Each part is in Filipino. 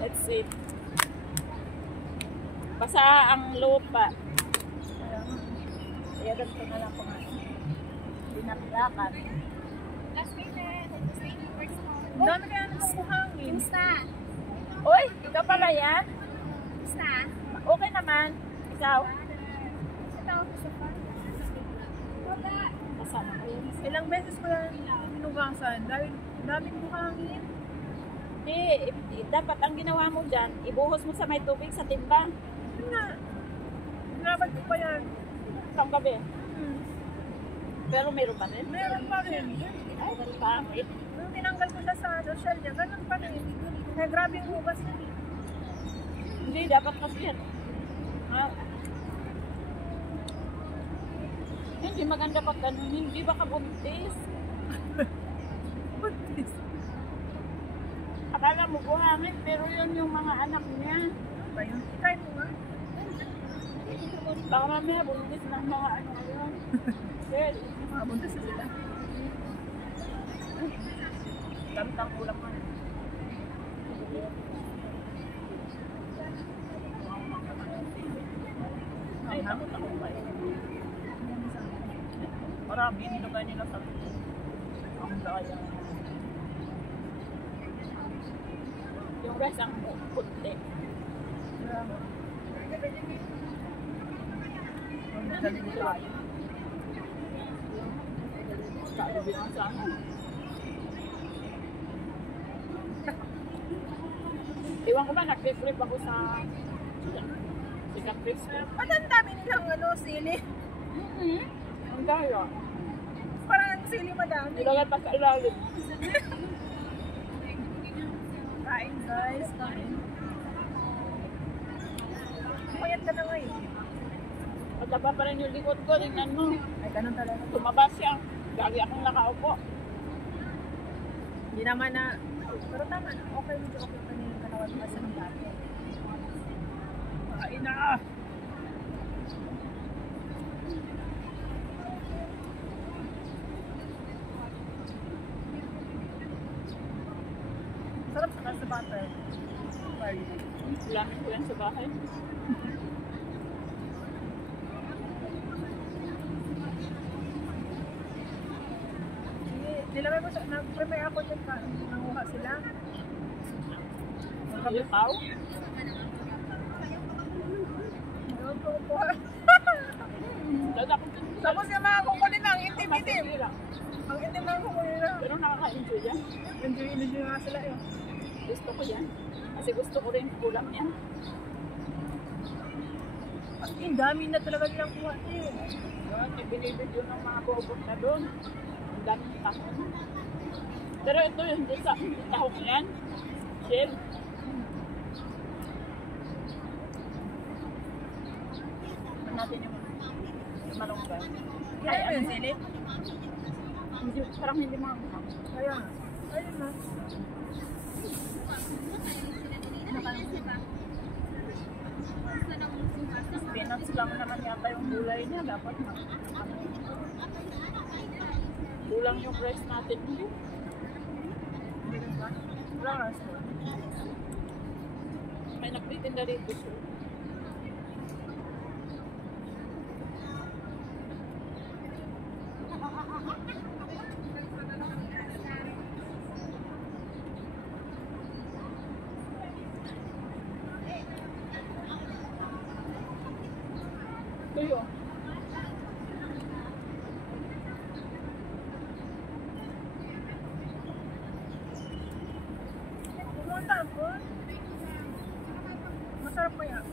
Let's see. Basa ang lupa. Kaya ganito na lang kung dinaklakan. Last minute. Ang dami kaya nagpuhangin. Kumusta? Uy, ikaw pala yan? Kumusta? Okay naman. Ikaw? Ito, gusto pa. Wala. Basa na kayo. Ilang beses ko lang hinugasan dahil daming buhangin. Hindi, dapat ang ginawa mo dyan, ibuhos mo sa may tubig sa timba. Yun nga. Ginabad ko pa yan. Isang gabi. Pero meron pa rin? Meron pa rin. Ay, pangit. Nung tinanggal ko siya sa shell niya, ganun pa rin. Kaya grabe yung hugas niya. Hindi, dapat kasi yan. Hindi maganda pag ganun. Hindi baka buntis. Buntis. Akala mo buhangin, pero yun yung mga anak niya. Ba yun? Try mo nga. Baka mamaya buntis ng mga ano yun. Well, Mga buntis na sila. gamtang ulam mo. Ay, takot ako ba eh. Marami nilagay nila sa ang daya. Yung rest ang puti. Magaling tayo. Sabi lang sa ano. Iwan ko ba, nag-trip ako sa Crips. Ba't ang dami nilang sili? Ang daya. Parang ang sili madami. Nilagay pa sa ilalim. Kain guys, kain. Payat ka na ngayon. Mataba pa rin yung likod ko, tingnan mo. Ay, ganun talaga. Tumaba siya. Lagi akong nakaupo. Hindi naman na, pero tama na. Okay, medyo okay pa niya yung katawan pa sa ng dati. Kain na! Sarap sa butter. Ulamin ko yan sa bahay. Nilagay mo sa, nag-prepare ako dyan ka, nanguha sila. Ikaw? Tapos yung mga kukunin lang, itim-itim. Ang itim lang kukunin lang. Pero nakaka-enjoy yan. Enjoy nga sila yun. Gusto ko yan. Kasi gusto ko rin ulam yan. As in, dami na talaga nilang kuha eh. Yun, ibinibidyo ng mga bobot na doon. Ang daming tahon. Pero ito yung hindi tahon yan. Shell. Natin yung malunggay. Kaya mo yung sili? Hindi, parang hindi mga Kaya, ayun na. Peanuts lang naman yata yung gulay niya. Dapat na. Kulang yung rice natin. Wala rice mo. May nagtitinda rito siya. Tuyo. Pumunta ako. Masarap pa yan.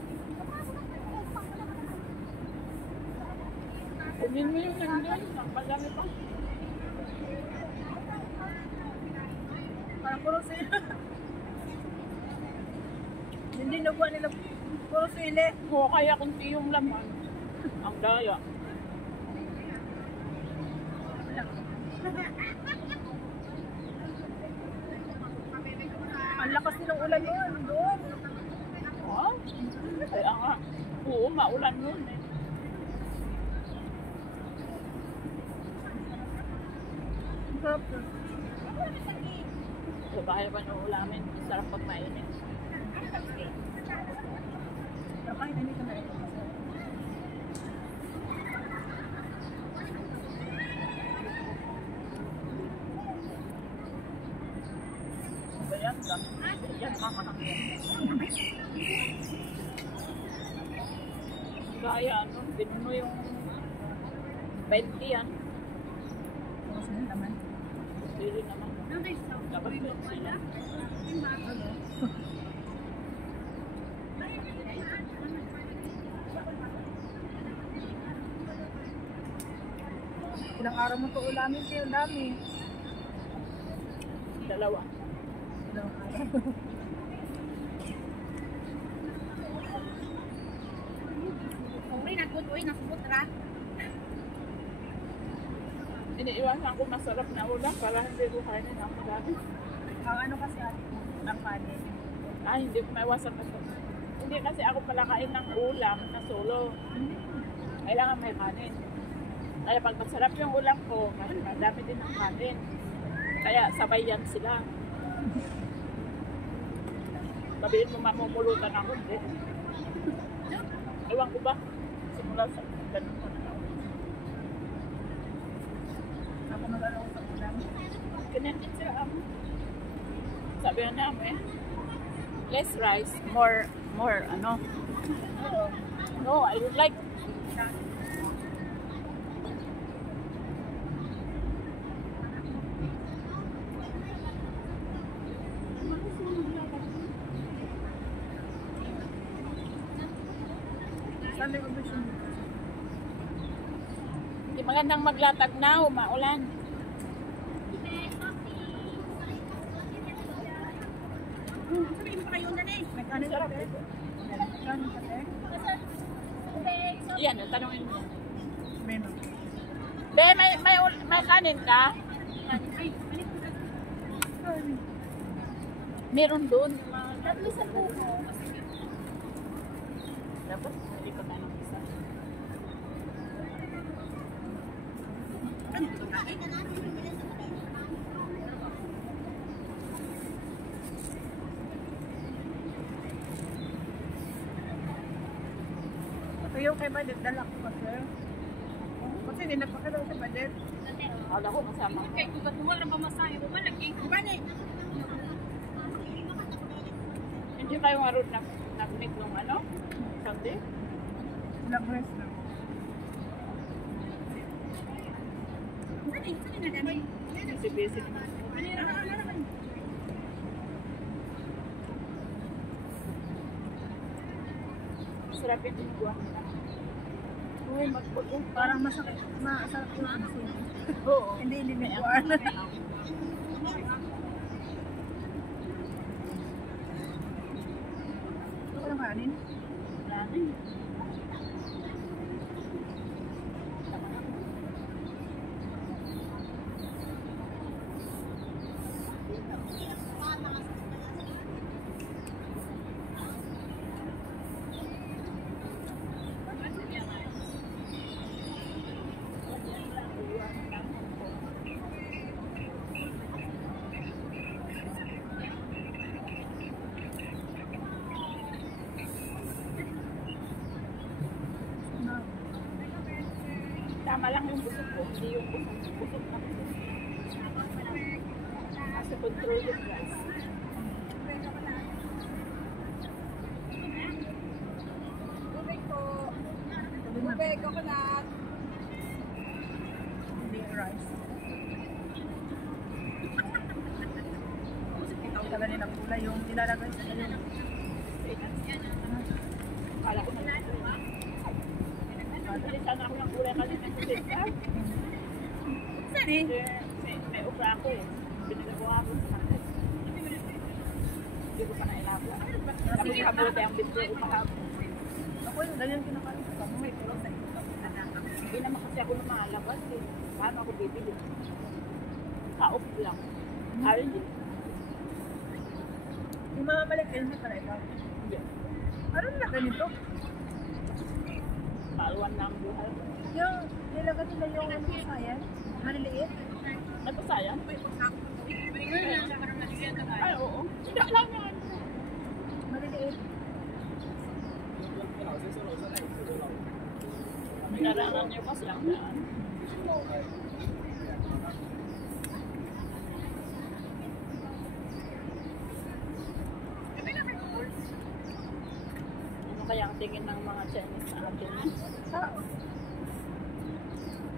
Kunin mo yung nandun. Napadami pa. Parang puro sili. Hindi nakuha nila puro sili. Oo, kaya kunti yung laman. Ang daya. Ang lakas din ng ulan yun, doon. Oh, kaya nga. Oo, maulan nun eh. Ang sarap doon. So, kaya pa nung ulamin. Sarap pag mainit. Kahit hindi ka na ito. So, yan lang. Yan, mamahang yan. Kaya ano, binuno yung 20 yan. Tapos na naman. Pili naman. Dapat 20 lang. Ilang araw mo ito ulamin kayo, dami. Dalawa. Ilang araw. Uy, nagbutuin, nasubot ra. Iniiwasan ko masarap na ulam para hindi ko kainin ako dati. Ang ano kasi ate mo, ng kanin. Hindi ko maiwasan na to. Hindi kasi ako pala kain ng ulam na solo. Kailangan may kanin. Kaya pag masarap yung ulam ko, madami din ang kanin. Kaya sabay yan sila. Sabihin mo mamumulutan ako, hindi. Ewan ko ba? Simula sa ganun ko na ako. Ako mag-ano sa ulam. Ganyan din sila ako. Sabi na namin, less rice, more ano. No, I would like Sunday obisyon. hindi magandang maglatag na, maulan. Sabihin mo pa kayo na eh. May kanin ka ate? Kanin ka ate? Yan, tanongin mo. Menu. Be, may kanin ka? Meron doon. Tatlo sa buko. Dapat, hindi ko tanong isa. Kayo kay Badet, dala ko pa sir. Kasi hindi napakalaw sa Badet. Kala ko kasama ko. Kaya kung batuwal na pamasahe mo, malaki. Bani. Hindi kayo nga rin nag-meet nung ano? Sunday? Nag-rest lang. Saan na dami? Busy naman. Sarap yung tingguan nila. Uy, magpagong. Parang masakit. Masarap yung kasi. Oo. Hindi liniguan. Ito ka ng kanin? Wala na yun. Tama lang yung busog ko, hindi yung busog na busog. Kasi control yung rice. Bubeg, coconut. Hindi rice. Ikaw talaga nila kulay yung ilalagay sa kanila. Kala ko na ito. Bili sana ako ng kulay kanina sa senta. Saan eh? May upra ako eh. Binagawa ako sa kanila. Hindi ko pa nailabo. Tapos kabuti ang bitro ko mahapon. Ako yung ganyan kinakain ko. May tulong sa ito. Hindi naman kasi ako lumalabas eh. Paano ako bibili? Kaop lang. Ayun din. Yung mga maliit, hindi pala ito. Hindi. Ano na ganito? Paluan na ang buhay. Yung nilaga nila yung ano sa sayan? Maliliit? Ano sayang? Ay, oo. Hindi lang yan. Maliliit. Pinarangan niyo kasi ang daan. Ano kaya ang tingin ng mga Chinese sa atin? Tao.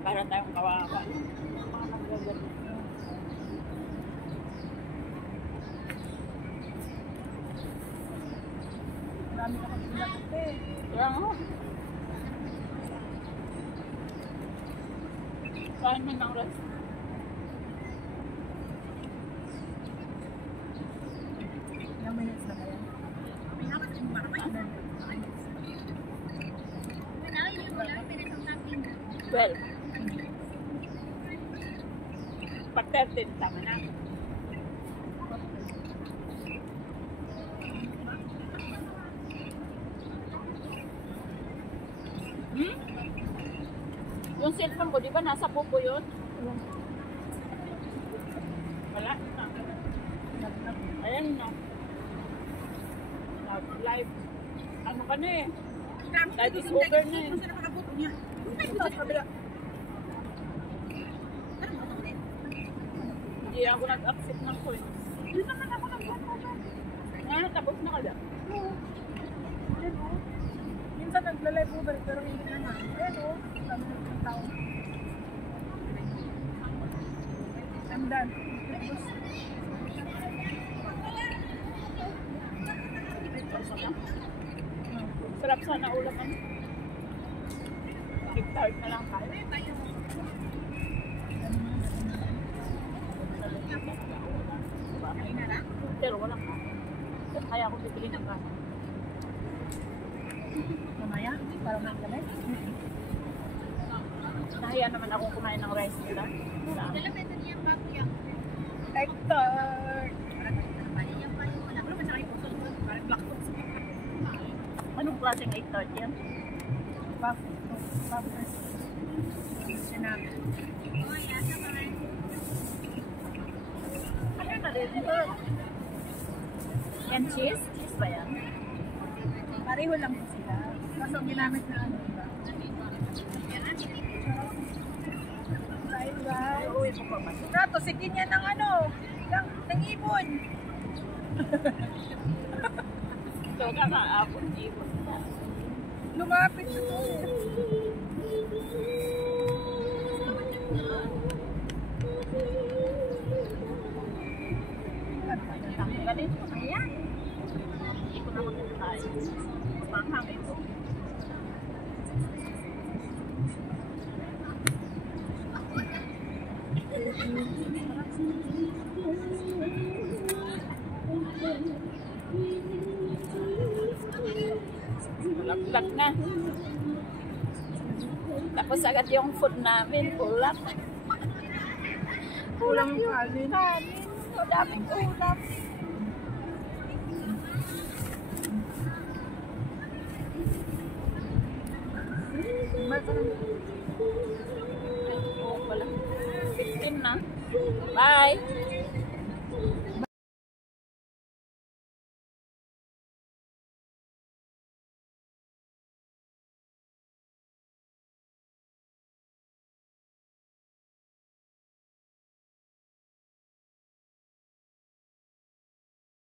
Para tayong kawawa. Mga nagagalit. Marami na kami pinakit eh. Kaya nga. Kain mo ng rice. Ilang minutes na kaya? Well. Pag 13, tama na. Hmm? Yung cellphone ko, di ba nasa pupo yun? Wala na. Ayan na. Live. Ano ka na eh? Live is over na eh. Ito, kabila. Hindi ako nag-accept ng coins. Hindi naman ako nag-accept. Ano, tapos na ka lang. Minsan nagla-live over pero hindi naman. Ayan o. Dami ng tao. I'm done. Sarap sana ulam ano. Tart na lang kayo. Pero wala ka. Kaya ako bibili ng kanin. Mamaya, para maglamay. Nahiya naman akong kumain ng rice nila. Hector! Anong klaseng 8 yan? Puff. Puffers. Sinabi. Ano na rin ito? Yan cheese? Cheese ba yan? Pareho lang po sila. Kaso ginamit na ano ba? Kain guys. Uuwi ko pa ba? Nato, sigin yan ng ano? Ng ibon. So, kakaapon ibon. Lumapit na to. Tanggalin ko na yan. Hindi ko na magkakain. Panghang ito. Bulak na. Tapos agad yung food namin, bulak. Ulam kanin. Ang daming ulam. Ay, oo pala. 15 na. Bye!